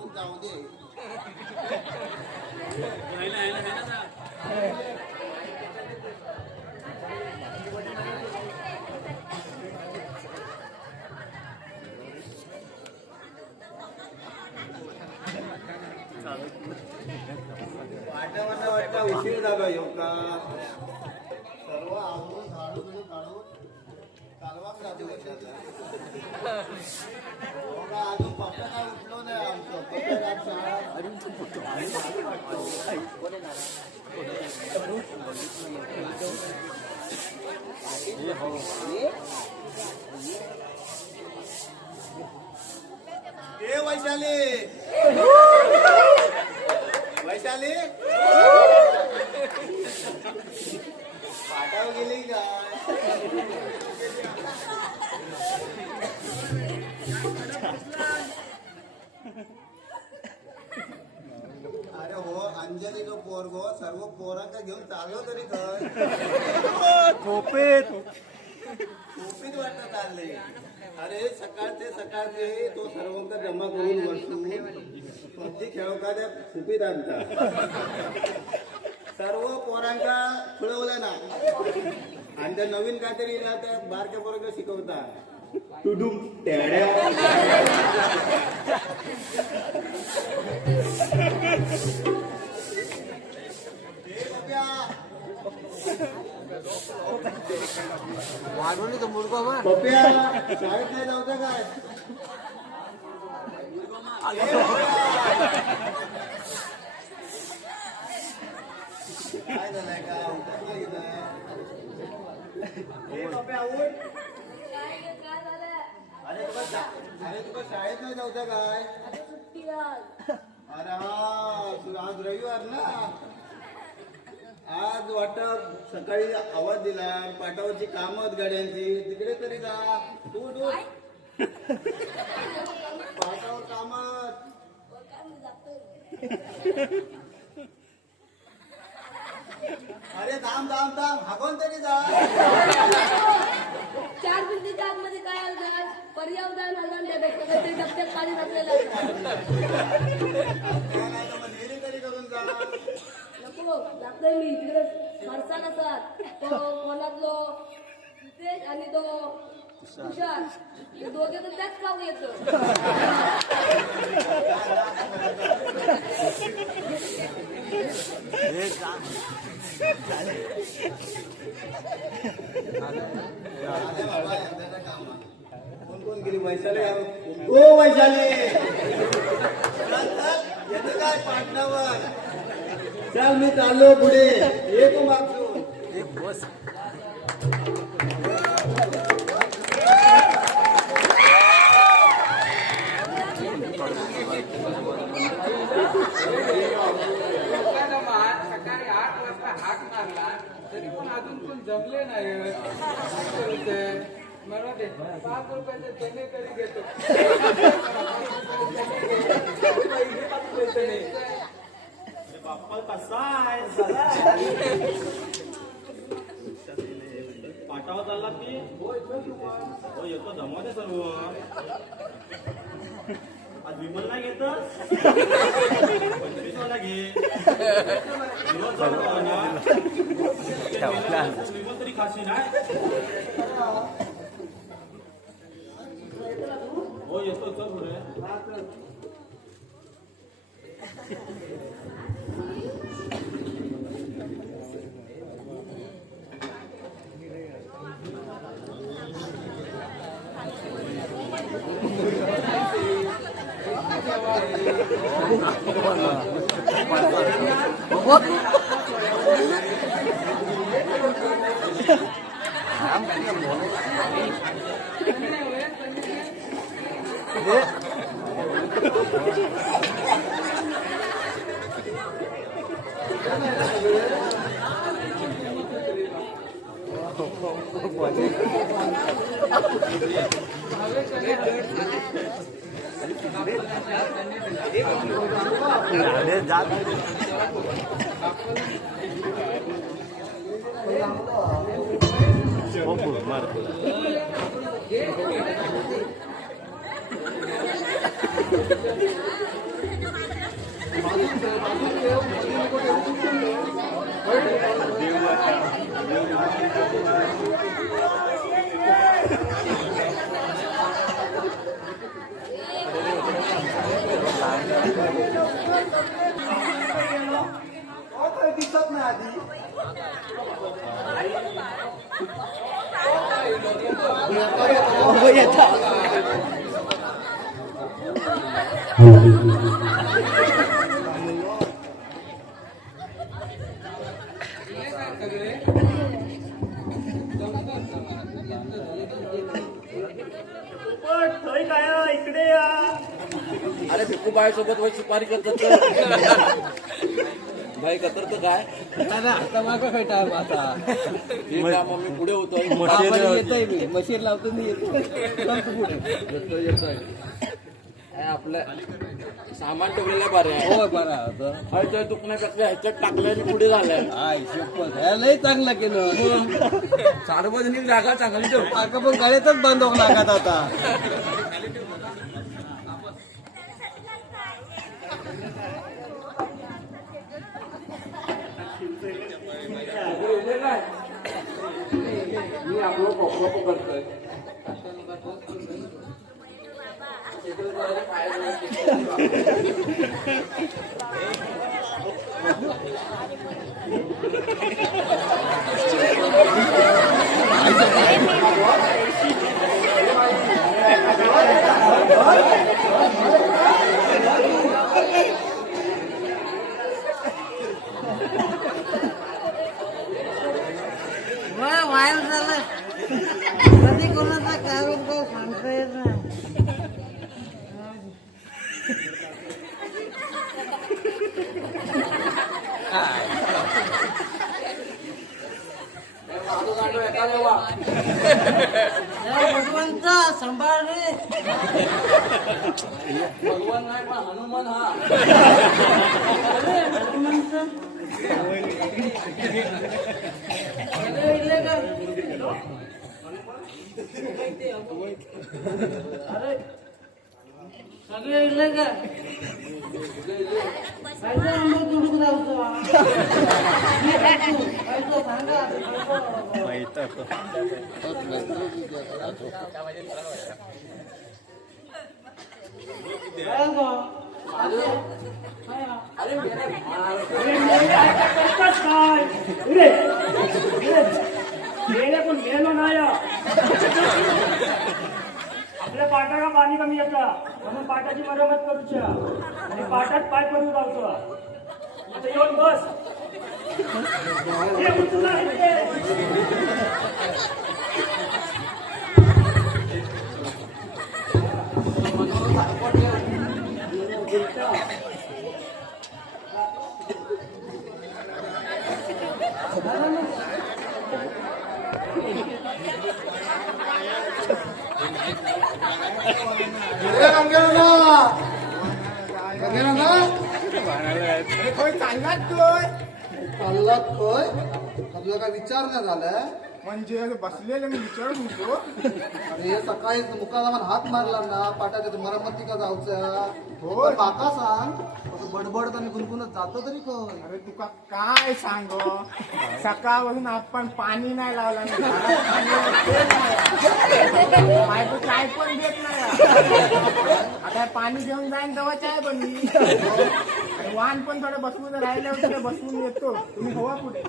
आपण जाऊ दे. वाटावरनं वाटतं उशीर झाला येऊ का सर्व आवरून झाडू बिडू काढून चालवाक जाते वर्षाचा. अजून पप्पा काय उठलो नाही आमचं ए वैशाली वैशाली पाठावर गेली काय. अरे हो अंजली जो पोरगो सर्व पोरांका घेऊन चाललो तरी काय खोपीत वाटत चालले. अरे सकाळचे तो सर्वांका जमा करून बसून पबजी खेळू का त्या खोपीत आणता. सर्व पोरांका खुळवलं ना आणि त्या नवीन काहीतरी त्या बारक्या पोरांका शिकवता टुडुम टेड्या. वाढवली तर मुलगा मग पप्या शाळेत नाही जाऊ काय काय झालंय का पप्या उठ. अरे तुला शाळेत नाही जाऊ काय. अरे हा आज रविवार ना. आज वाटत सकाळी आवाज दिला पाटावरची कामत गाड्यांची तिकडे तरी जा. तू पाटावर कामत. अरे थांब हाकून तरी जा. 4 भिंतीच्या आतमध्ये काय आलं पर्यावरण हलवून ते डबक्यात पाणी घातलेलं तरी करून जा. नको जातोय मी तिकडे फरसाण असतात तो कोणातलो तेज आणि तो तुषार दोघे तर त्याच खाऊ येतो. कोण गेली वैशाली. ओ वैशाली येतं काय पाटणावर. चल मी चाललो पुढे येतो मागून. सकाळी 8 वाजता हाक मारला तरी पण अजून कोण जमले नाही. मला ते 5 रुपयाचे चणे तरी घेतो. बाप्पा कसा आहे पाटावर चालला की हो येतो जमवते सर्व. आज विमल नाही घेत 25 वाला घे. विमल तरी खाशी नाही. हो येतो चल पुढे. थंय काय इकडे या. अरे भिकू बाय सोबत वय सुपारी करतात बाई कतर काय आता मागं काय टाइम आता हे काम आम्ही पुढे होतोय येतोय मी मशीन लावतो मी येतो येतोय आपलं सामान ठेवलेलं बरं आहे हो बरा होतं ह्याच्या दुखण्यापेक्षा ह्याच्यात टाकल्याने पुढे झालंय हाय शपथ ह्यालाही चांगलं केलं सार्वजनिक जागा चांगली ठेव आता पण गाड्यातच बंद होऊ लागत आता मी आपलं पॉप करतोय वायर झालं कधी कोणाचा काय होतो सांगता येत नाही भगवंता सांभाळ रे भगवान नाही पण हनुमान हा सगळे इले का पैसा आम्ही तुडून लावतो पैसा सांगा पण गेलो नाही आपल्या पाटाला पाणी कमी येतं म्हणून पाटाची मरम्मत करूच्या आणि पाटात पाय पडू लावतो आता येऊन बस हे उचलून आहे ते. चाललात होय आपला काय विचार नाही झालाय म्हणजे बसलेलं मी विचारत होतो अरे सकाळी मुकादामान हात मारला ना पाटाच्या मरम्मती का जाऊच्या हो माका सांग असं बडबड आणि गुणगुणत जातो तरी कोण अरे तुका काय सांग सकाळपासून आपण पाणी नाही लावलं ना घरात पाणी नाही. बायको चाय पण देत नाही आता पाणी घेऊन जाईन तेव्हा चाय बनवी आणि वाहन पण थोडं बसवून राहिलं होतं ते बसवून येतो तुम्ही हवा पुढे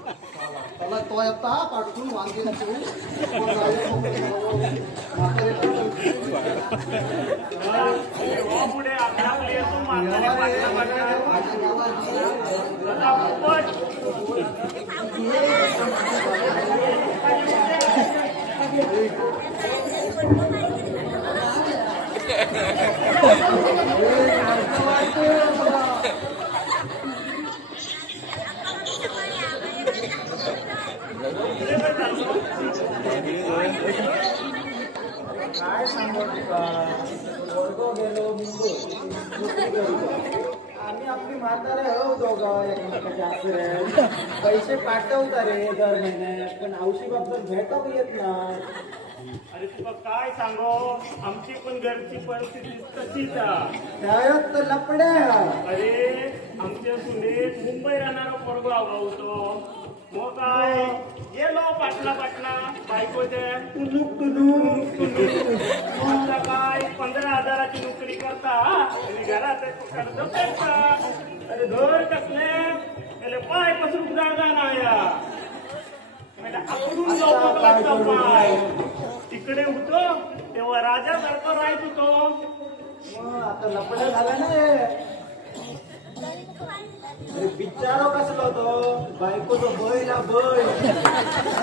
त्याला तो येता पाठवून वांगे पुढे आपला आपली येतो म्हातारे काय सांगू तुका गेलो आम्ही आपली म्हातारे हो दोघं एकमेकाच्या आसरे पैसे पाठवता रे दर महिन्यात पण औषधी बाबतीत भेटव येत नाही अरे तुला काय सांगो आमची पण घरची परिस्थिती तशीच आहे. त्यात तर लपड्या अरे आमच्या सुनेत मुंबई राहणारा पोरगा होतो मग काय गेलो पाटला बायको आता काय 15,000ची नोकरी करता आणि घरात कर्ज करता अरे घर कसले पाय पसरून जागा नाही आकडून जाऊ लागला पाय तिकडे होतो तेव्हा राजासारखं राहत होतो. मग आता लपड्या झाला ना बिचारो कसला होतो बायकोचा बैल हा बैल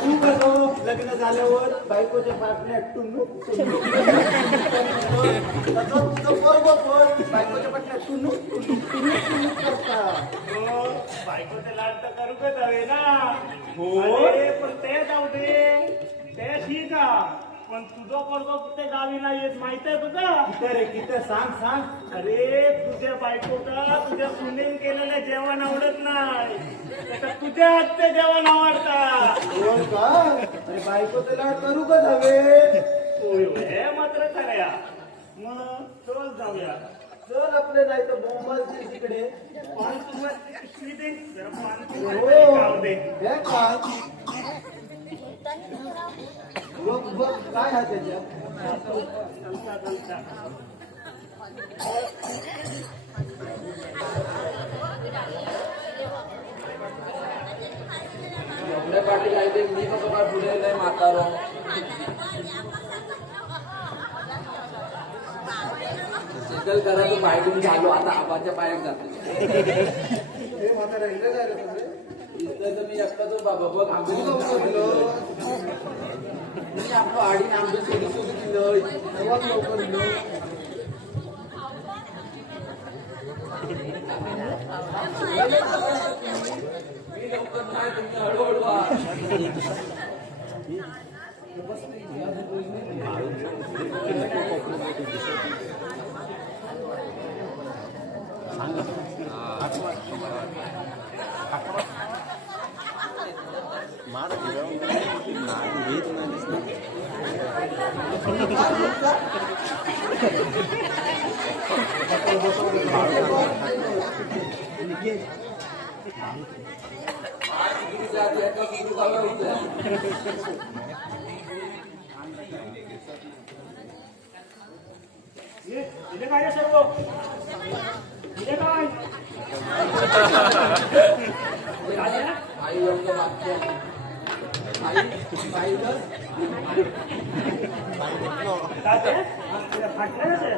तू कसो लग्न झाल्यावर बायकोच्या पाटण्यात टुनुक टुनुक तसं तुझं पोरगं पण बायकोच्या पाटण्यात टुनुक टुनुक टुनुक टुनुक करता. हो, बायकोचे लाड तर करू का जावे ना. अरे, पण ते जाऊ दे, ते ठीक आहे. पण तुझं पोरगं कुठे गावी नाही येत माहित आहे तुझं. किती रे किती सांग सांग. अरे, तुझ्या बायकोला तुझ्या सुनेन केलेलं जेवण आवडत नाही, त्याचं तुझ्या हातचं जेवण आवडतात. बोल का अरे बायकोचं लाड करू का जावे. होय होय, मात्र खऱ्या. मग चल जाऊया. चल आपले नाही तर बोंबाल तिकडे पाणी तुझं पिशवी दे, जरा पाणी हो तुझं खाऊ दे. हे काय बघ बघ काय आहे त्याच्यात. चलता चलता. आपल्या पाठी काय ते मी कसं काय पुढे नाही म्हातारो. चिखल करायचं पायडून झालो आता आबाच्या पायात जातो. हे म्हातारा इकडे काय रे सगळे? इथलं तर मी एकटाच बाबा बघ आंबे मी आपलं आडीने आंबे शोधी शोधी दिलं. तेव्हाच लवकर येलो. मी लवकर नाही तुम्ही हळूहळू आ. इथे काय रे सर्व, इथे काय आले ना? आई एवढं मागते आई पाहिलं काय ते? तिला फाटलं ना ते?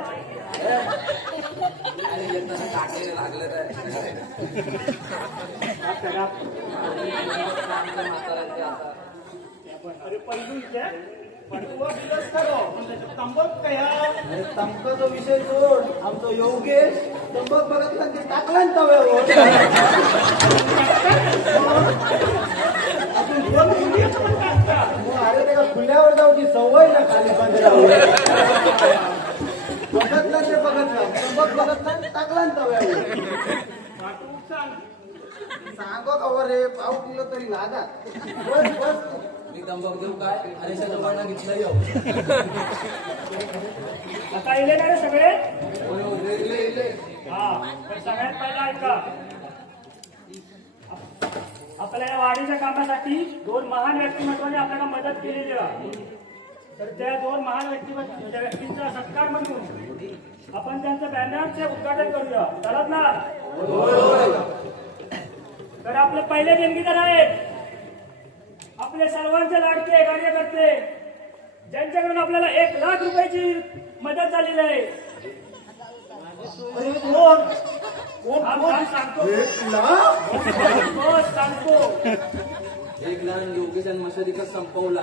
अरे येताना काटेले लागले तर हात करा. म्हातारांचे आता अरे पैलूचे पण तू दिलंस खरं, पण त्याच्यात तंबाखू काय आहे? अरे तंबाखूचा विषय सोड. आमचा योगेश तंबाखू बघितला ते टाकला ना तव्यावर. आपण दोन मुली आहेत पण टाकता. मग अरे त्याला खुल्यावर जाऊची सवय ना खाली पंधरावर बघतला ते बघतला तंबाखू बघतला टाकला ना तव्यावर. तू सांग. सांगो खबर रे पाऊस दिलं तरी लागा. बस बस मी तंबाखू देऊ काय अरे सगळं घेतलं येऊ. आता इले ना रे सगळे. इले इले हा, पण सगळ्यात पहिला ऐका, आपल्या या वाढीच्या कामासाठी दोन महान व्यक्तिमत्वाने आपल्याला मदत केलेली आहे. तर त्या दोन महान व्यक्तींचा सत्कार म्हणून आपण त्यांचं बॅनरचे उद्घाटन करूया. चालत ना? तर आपले पहिले देणगीदार आहेत आपले सर्वांचे लाडके कार्यकर्ते, ज्यांच्याकडून आपल्याला 1 लाख रुपयाची मदत झालेली आहे. अरे कोण हा, सांगतो सांगतो. एक लहान योगेश आणि मशारिका संपवला.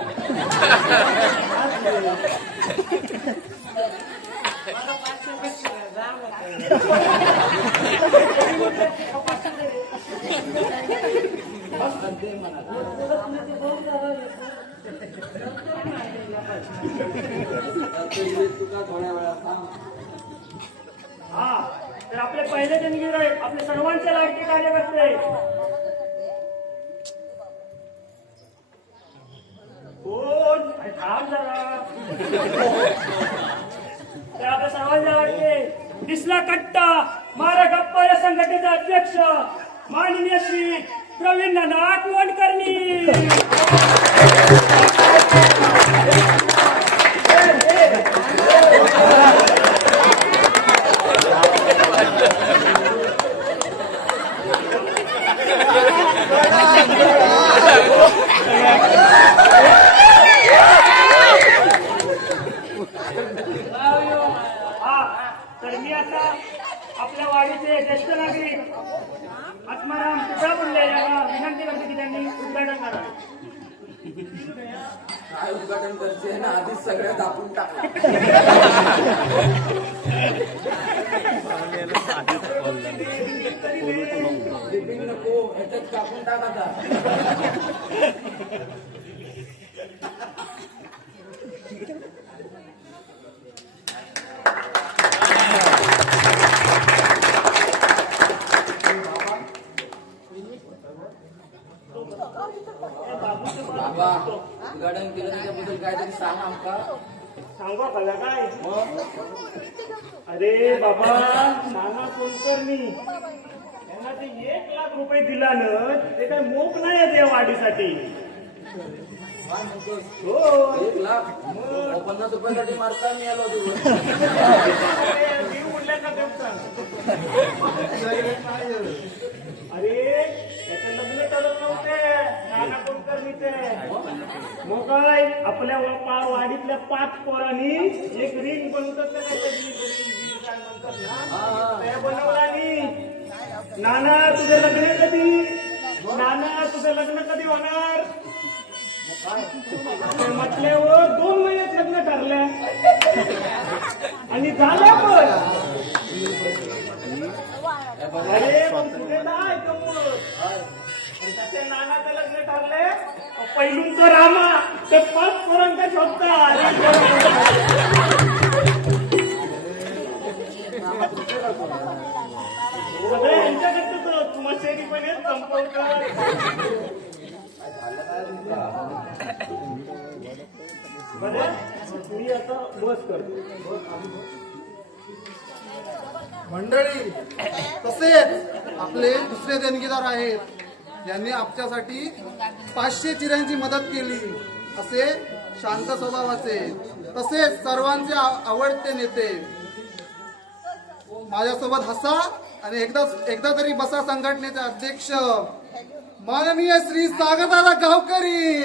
तुका थोड्या वेळा थांब. हा, तर आपले पहिले देणगीदार आहेत आपले सर्वांचे लाडके कार्यकर्ते. कोण? अरे थांब जरा. तर आपल्या सर्वांचे लाडके दिसला कट्टा मारा गप्पा या संघटनेचे अध्यक्ष माननीय श्री प्रवीण नाना कुलकर्णी. तर मी आता आपल्या वाडीचे ज्येष्ठ नागरिक आत्माराम तुझा बोलले याला विनंती करते की त्यांनी उद्घाटन करावं. काय उद्घाटन करते ना आधीच सगळ्या दाबून टाकला. लिपिंग नको ह्याच्यात कापून टाकायचा. बाबा उद्घाटन केलं त्याच्याबद्दल काहीतरी सांग आमका. सांगू मला काय अरे बाबा नाना कोणकर मी यांना ते 1,00,000 रुपये दिला ना ते काय मोप नाही आहे या वाढीसाठी. हो 1,00,000 50 रुपयासाठी मारता मी आलो होतो. मी उडल्या का देवता. अरे त्याचं लग्न चालत नव्हते नाना कोणकर मी ते मग काय आपल्या वाडीतल्या 5 पोरांनी एक रिंग बनवतात ना काय म्हणतात ना ते बनवला. नाना तुझं लग्न कधी नाना तुझं लग्न कधी होणार म्हटल्यावर 2 महिन्यात लग्न ठरलं आणि झालं पण. अरे मग तुझे काय त्याचे नानाचं लग्न ठरले पहिलूच रामा ते 5 पोरांचा शोधता. सगळं यांच्याकडचं तुम्हाला शेरी पण येत संपवतात. मी आता बस करतो. मंडळी तसेच आपले दुसरे देणगीदार आहेत यांनी आमच्यासाठी 500 चिऱ्यांची मदत केली. असे शांत स्वभावाचे तसेच सर्वांचे आवडते नेते माझ्यासोबत हसा आणि एकदा तरी बसा संघटनेचे अध्यक्ष माननीय श्री सागरदादा गावकरी.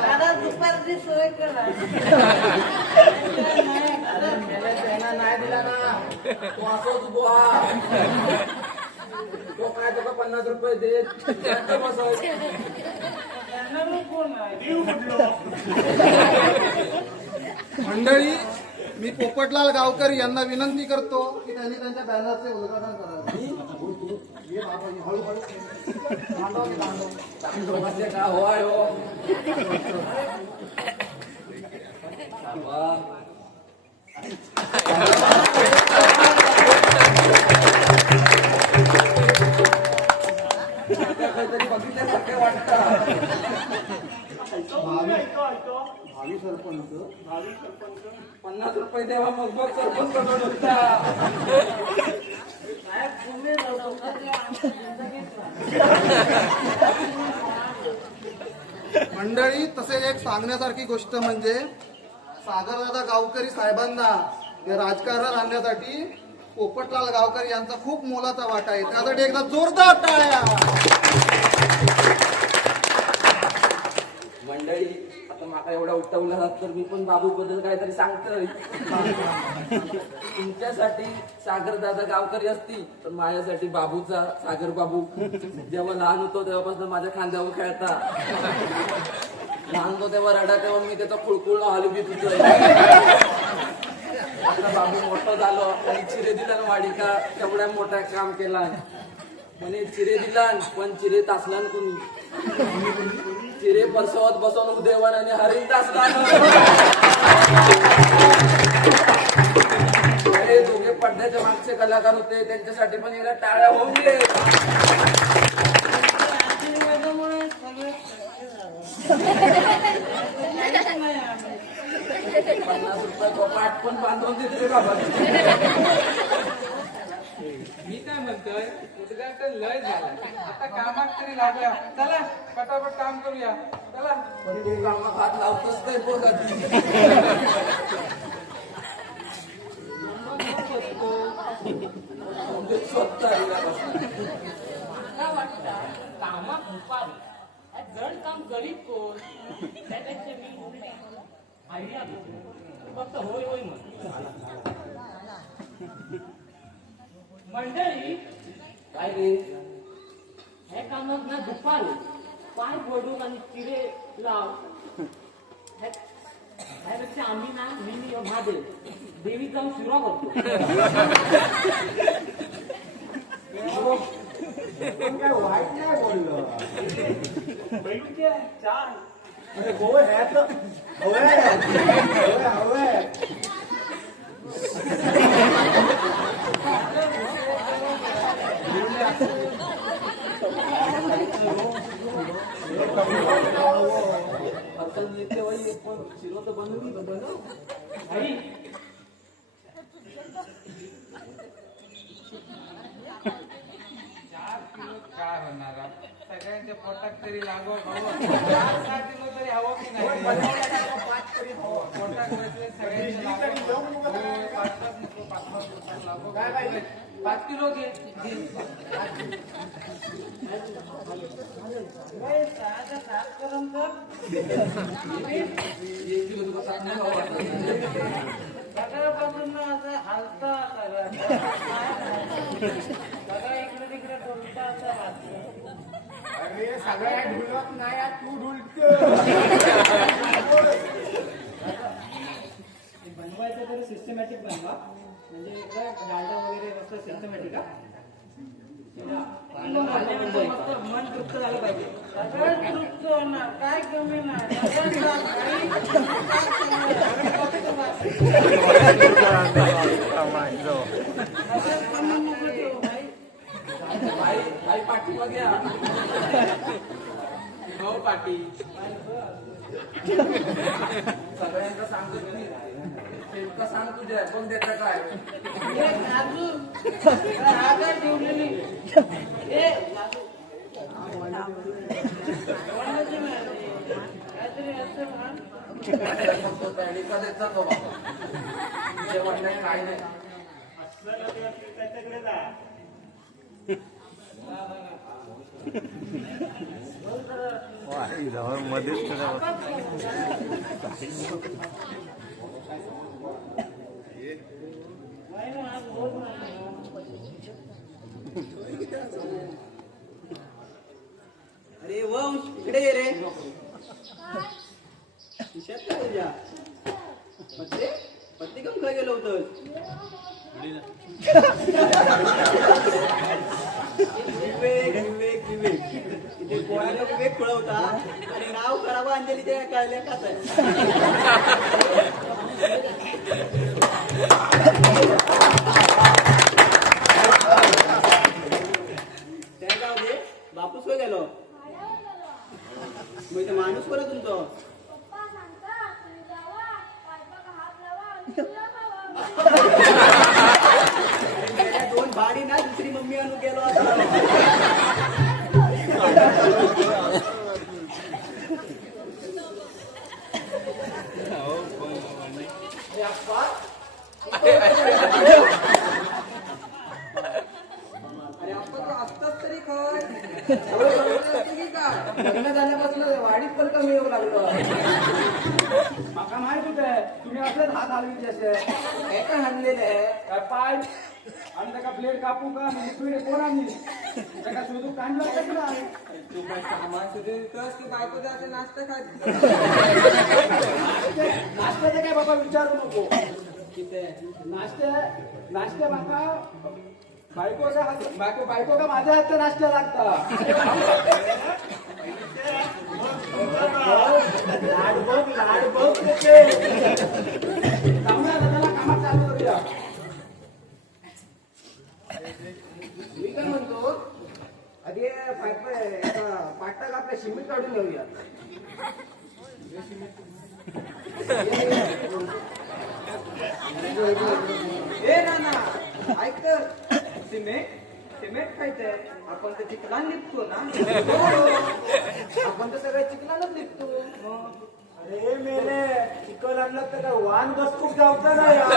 दादा दुपारची सोय करा. नाही दिला ना तो असंच बुवा. तो काय तुका 50 रुपये देत मंडळी मी पोपटलाल गावकर यांना विनंती करतो की त्यांनी त्यांच्या बॅनरचे उद्घाटन करावे. का होय हो काहीतरी बघितल्यासारखे वाटतं. भावी सरपंच 50 रुपये देवा मग बघ सरपंच बनवून होता. मंडळी तसे एक सांगण्यासारखी गोष्ट म्हणजे सागरदादा गावकरी साहेबांना या राजकारणात आणण्यासाठी पोपटलाल गावकर यांचा खूप मोलाचा वाटा आहे. त्यासाठी एकदा जोरदार टाळ्या. मंडळी आता माका एवढा उठवला तर मी पण बाबू बद्दल काहीतरी सांगतोय. तुमच्यासाठी सागरदादा गावकरी असती तर माझ्यासाठी बाबूचा सागर बाबू जेव्हा लहान होतो तेव्हापासून माझ्या खांद्यावर खेळता. लहान होतो तेव्हा रडा तेव्हा मी त्याचा खुळखुळ हलवी पितोय. आता बाबू मोठं झालो आणि चिरे दिला ना वाडिका तेवढ्या मोठा काम केला. म्हणे चिरे दिला पण चिरे तासला कुणी चिरे परसवत बसवून उदेवान आणि हरिण तासला. हे दोघे पडद्याच्या मागचे कलाकार होते त्यांच्यासाठी पण एकदा टाळ्या होऊन दे. आशीर्वादामुळे सगळं शक्य झालं. 50 रुपये पाठ पण बांधून देते बाबा. मी काय म्हणतोय उद्घाटन लय झालं आता कामात तरी लागल्या. चला पटापट काम करूया. चला पण तू कामात हात लावतोस काय बघ आधी. स्वतः मला वाटतं कामात हुपारी जड काम करीत कोण त्यापेक्षा मी आयडिया देतो फक्त होय होय म्हण मंडळी काय रे हे कामात ना दुपारी पाय पडून आणि चिरे लाव त्यापेक्षा आम्ही ना मी महादेव देवी जाऊन शिरा करतो काय वाईट नाही बोललो छान अरे गोवे ह्यात हवे हवे हवे अक्कल लिहिते वही पण शिरो तर बनवली बनव आई काय होणार सगळ्यांच्या पोटात तरी लागो खाऊ तरी हवं की नाही पोटात बसले सगळ्यांचे 5 किलो घे सकाळपासून असं हालता इकडे तिकडे बोलता अरे सगळ्या ढुलत नाही तू ढुलत बनवायचं तर सिस्टमॅटिक बनवा म्हणजे एकदा डाटा वगैरे मस्त सिस्टमॅटिक मन तृप्त झालं पाहिजे सगळं तृप्त होणार काय कमी नाही आई पाठीमागे या. हो पाटी सगळ्यांना सांगतो तुम्ही शेवका सांग तुझ्या पण देता काय ठेवलेली काहीतरी असं म्हण का देता तो बाबा तुझ्या वाटण्यात काय नाही मध्येच अरे वंश इकडे ये रे खिशात काय तुझ्या पत्ते पत्ते कम खा गेलो होतस विवेक विवेक विवेक इथे कोणाला विवेक पळवता आणि नाव खराब अंजलीच्या कळल्या खात त्या जाऊ दे बापूस होय गेलो मग इथे माणूस कोण तुमचं दोन भाडी ना दुसरी मम्मी आणून गेलो अरे आपण असतात तरी लग्न झाल्यापासून वाढीत पण कमी येऊ लागलो माका माहित होतं तुम्ही असलेच हात हलवीचे असे काय हाणलेले काय पाय आणि त्याका प्लेट कापू का लिक्विड कोण आणि त्याका शोधू काढलं की नाही तू काय सामान शोधतोस की बायको जाते नाश्ता खात नाश्त्याचे काय बाबा विचारू नको किती नाश्ते माका बायको का माझ्या हातचा नाश्ता लागता लाड बघ कामात चालू करूया मी काय म्हणतो आधी पाटाक आपल्या शिमिट काढून घेऊया ए ना ऐक तर सिमेंट खायचंय आपण तर चिखलान लिपतो ना आपण तर सगळ्या चिखलानच लिपतो अरे मेले चिकल आणलं तर काय वाहन बसतूक जावतं ना या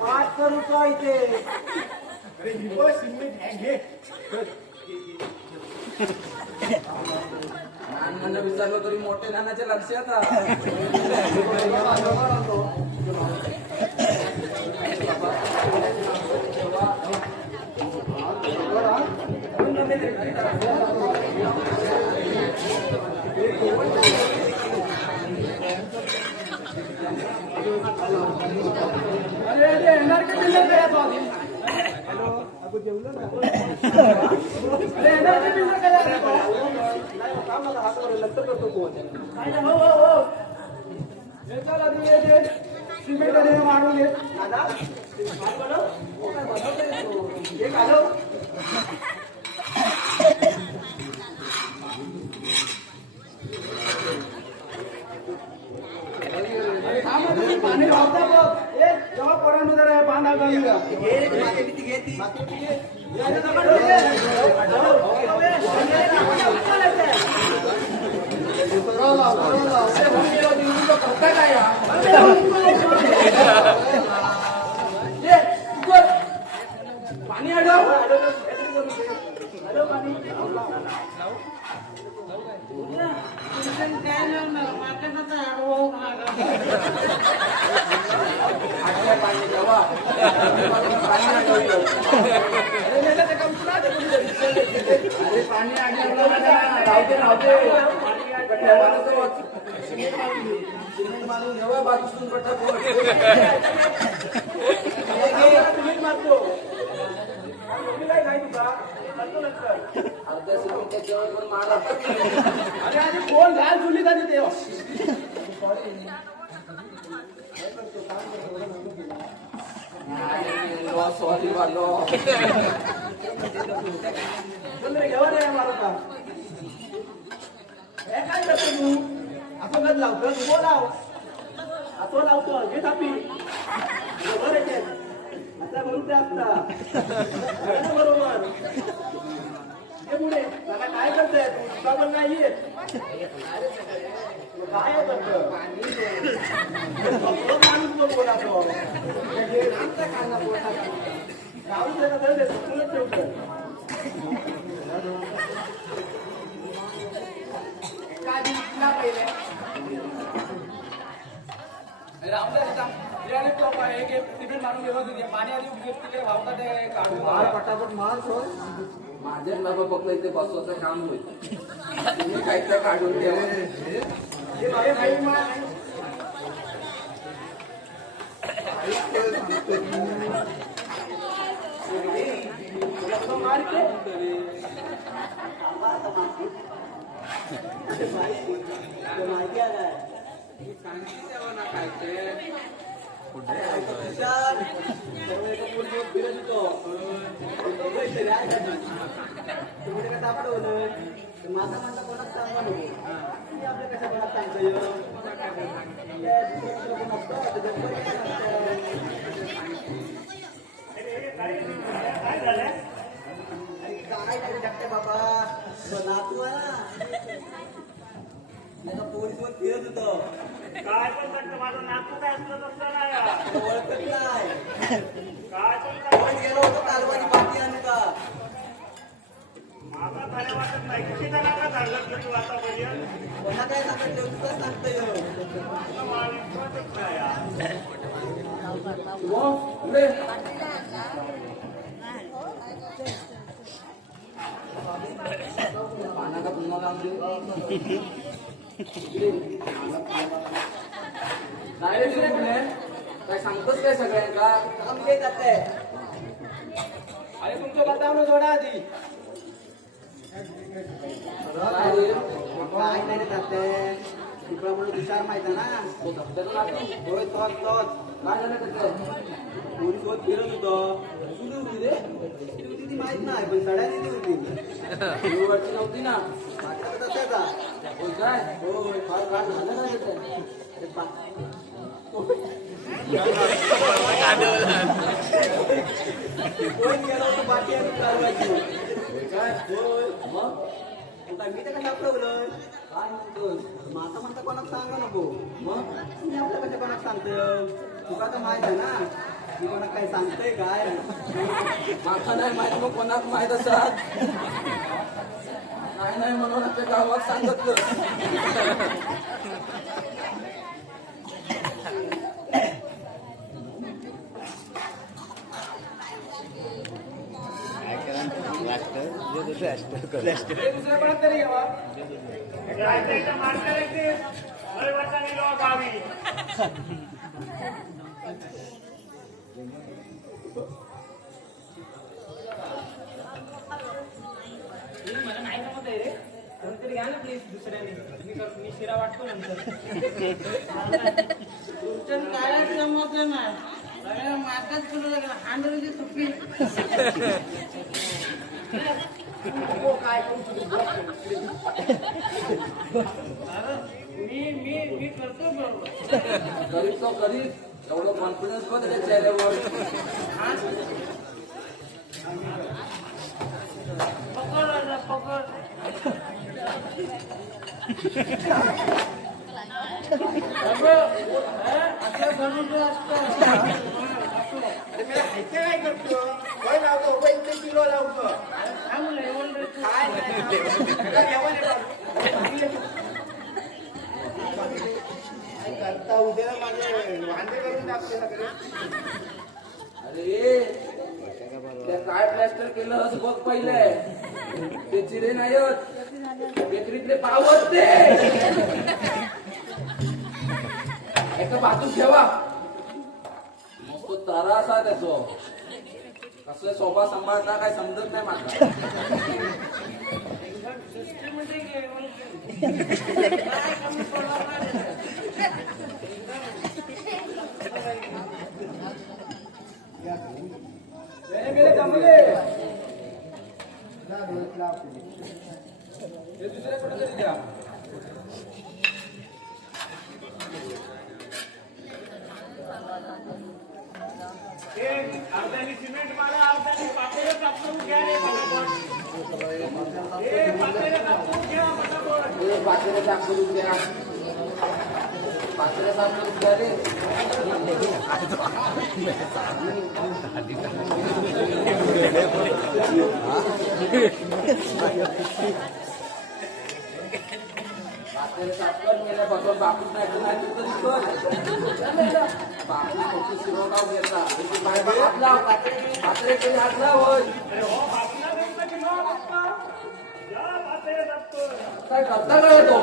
पाच करू का इथे अरे हिरो सिमेंट घे नानांना विचारलं तरी मोठे नानाच्या लक्षात पाणी वाहता बघ जेव्हा पोरांनी जरा बांधा घालूया पाणी अडव पाणी जेव्हा पाणी राहते सिमेंट मारून जेव्हा बाजूसून अर्ध्या सिमेंट त्याच्यावर पण मारा कोण घाल चुली झाली ते सॉरी वालो काय करतो तू आपण गद लावतो तू लाव असं लावतो हे थापी बरोबर आहे आता म्हणून ते असता बरोबर हे पुढे त्याला काय करताय तुझा पण नाही येत काय करतो माणूस मग बोलातो गावून त्याला तर सुटूनच ठेवतो माझ्या बाबा फक्त इथे बसवायचं काम होईल तुम्ही काय काढून द्या माझा म्हणता कोणाच सांगा नको आपल्या कशा कोणाच सांगतो काय नाही टाकते बाबा नातू आहे ना पोलीस वर फिरत होतो काय पण म्हणतो माझं नातू काय असलं तसं नाही ओळखत नाही काय पण गेलो होतो कालवारी बाकी आणू का माझा खऱ्या वाटत नाही किती जणांना सांगितलं तू आतापर्यंत कोणा काय सांगितलं तुझं सांगतोय मला विश्वासच नाही यार. पाना का पुन्हा काम काय सांगतोस काय सगळ्यांना काम घेत जाते अरे तुमचं बतावलं थोडा आधी काय नाही जाते तिकडं म्हणून विचार माहिती ना होय तोच काय झालं त्याचं पोलीस वर फिरत होतो ती माहित नाही पण सड्या दिली होती वरची नव्हती ना तसायचा बोल काय होय फार काळ झालं ना कोण गेला होतो बाकी आणि चालवायची काय होय मग आता मी त्याला सापडवलं काय म्हणतोस माझा म्हणता कोणाक सांगा नको मग मी आपल्या कशा कोणाक सांगतो तुका तर माहित आहे ना मी कोणाक काय सांगतोय काय माका नाही माहित मग कोणाक माहित असतात नाही नाही म्हणून आमच्या गावात सांगितलं. दुसऱ्या कोणात तरी घ्यावा. मला नाही जमत आहे रे. कोणतरी घ्या ना प्लीज दुसऱ्याने. मी शिरा वाटतो नंतर. तुमच्या काय जमत नाही सगळ्या मार्गात तुला हांडवली सुटली मी करतो बरोबर. करीत तो करीत एवढं कॉन्फिडन्स पण त्याच्या चेहऱ्यावर. पकड राजा, पकड. असं बनवलं असतं काय करतो काय लावतो 25 किलो लावतो काय करता उद्या माझे वांदे करून टाकते सगळे. अरे त्या काय प्लॅस्टर केलं असं बघ पहिले. ते चिरे नाही होत बेकरीतले पावत ते. एका बाजूक ठेवा मस्त तारा असा त्याचो. कसं स्वभाव सांभाळता काय समजत नाही माझा. गेले जमले. हे दुसऱ्या कुठे तरी द्या. अर्ध्याने सिमेंट मारा, अर्ध्याने पातेलं तापवून घ्या रे पटापट. पातेलं तापवून घ्या पटापट. पातेले साखरून द्या. पातेले साखरून द्या रे. पातेले साखर गेल्यापासून बापूच नाही तरी कर. बापू फक्त शिरोगाव घेतला हात लाव. पात्रे केली हात लाव. होय काय करता काय तो.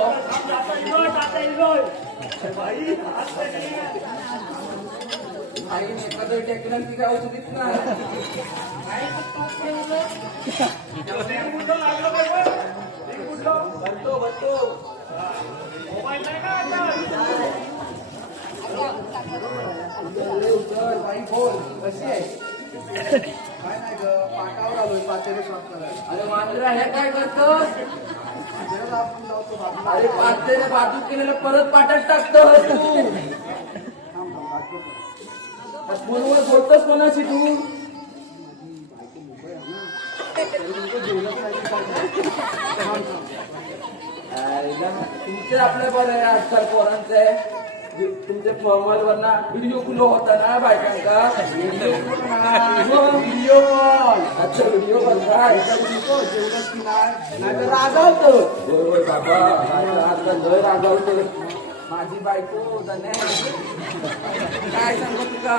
आईने एखादं टेकलं ती काय औषधीच नाही. भरतो भरतो. मोबाईल नाही का आता? उतर बाई बोल कशी आहे. काय नाही ग पाटावर आलोय पातेले साफ करायला. अरे मांजरा हे काय करतोस. जेव्हा आपण लावतो बाजूला अरे पातेले बाजूक केलेलं परत पाटात टाकतोस तू. फोनवर बोलतोस कोणाशी तू. तुमचे आपले बरे आहे आजकाल पोरांचे. तुमच्या फॉर्मल वर ना व्हिडिओ कुलो होता ना बायकांका. Video call. अच्छा व्हिडिओ कॉल काय नाही तर रागावतो. होय होय बाबा आजकाल लय रागावतो. माझी बायको धन्य काय सांगू तुका.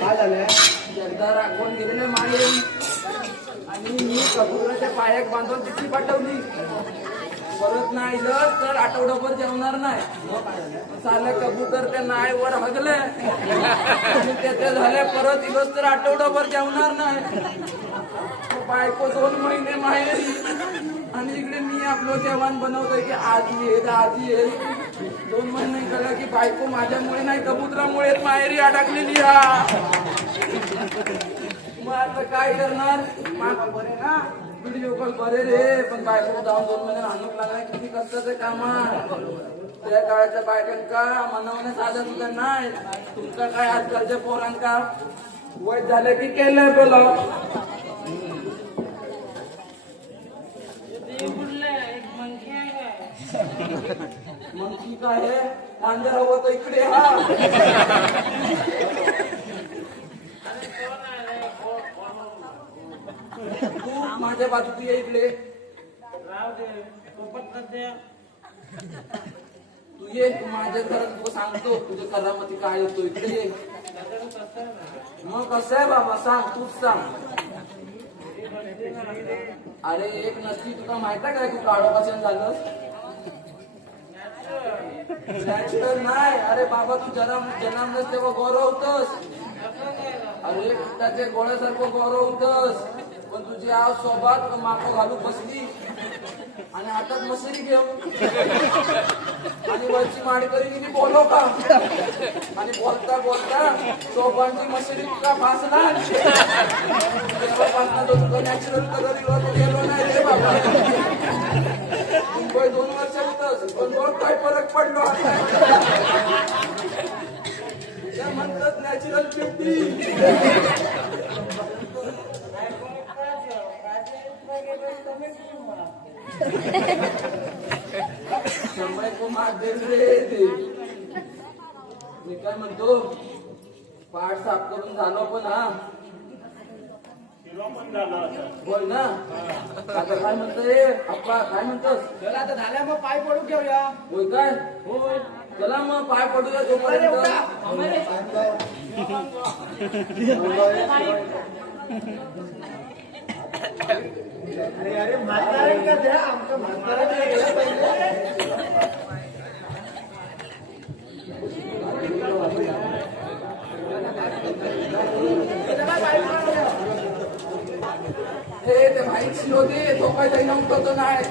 काय झालंय एकदा राखून गेलेले मागे आणि मी कबुतराच्या पायाक बांधून तिची पाठवली. परत नाही तर आठवडाभर जेवणार नाही. साले कबूतर त्या नायवर हगले आणि त्याच्या झाल्या परत इलोच तर आठवडाभर जेवणार नाही. बायको 2 महिने माहेरी आणि इकडे मी आपलं जेवण बनवतोय की आजी येत आजी येत. 2 महिने गेला की बायको माझ्यामुळे नाही कबुतरामुळे माहेरी अडकलेली. मग आता काय करणार. बरे ना व्हिडिओ कॉल बरे रे. पण बायको जाऊन 2 महिने आणूक लागला किती कष्टाचं काम आहे. त्या काळाच्या बायकांका मनवणे साधन सुद्धा नाही. तुमका काय आजकालच्या पोरांका वय झालं की केलंय बोला. मग ठीक आहे अंदर हवं तर इकडे हा. तू माझ्या बाजूत ये इकडे. तू ये, तू माझ्या घरात तुला सांगतो तुझ्या करामती काय येतो, इकडे ये. मग कसं आहे बाबा, सांग, तूच सांग. अरे एक नसती, तुला माहित आहे काय तू काढो कशाने झालंस? नॅचरल नाही. अरे बाबा तू जन्मलंस तेव्हा गौरव होतस. अरे पिठाच्या गोळ्यासारखं गौरव होतस, पण तुझी आज सोबत माको घालू बसली आणि हातात मसरी घेऊन आणि वरची माडकरी गेली बोलो का, आणि बोलता बोलता सोबांची मसरी तुला फासला. तेव्हापासून तो तुझा नॅचरल कलर गेलो नाही रे बाबा. मुंबई 2 वर्ष होतस, पण वर काय फरक पडलो आता. त्या म्हणतात नॅचरल ब्युटी. समय को मार दे रे ते. मी काय म्हणतो, पाठ साफ करून झालो पण हा, बोल ना. आता काय म्हणतोय अप्पा, काय म्हणतोस? चला आता झाल्या मग पाय पडू घेऊया. होय काय? होय. चला मग पाय पडूया तोपर्यंत. अरे म्हातारे का द्या, आमचं म्हातारा हे ते भाई शिरोदे तो काय नव्हतं तो नाही.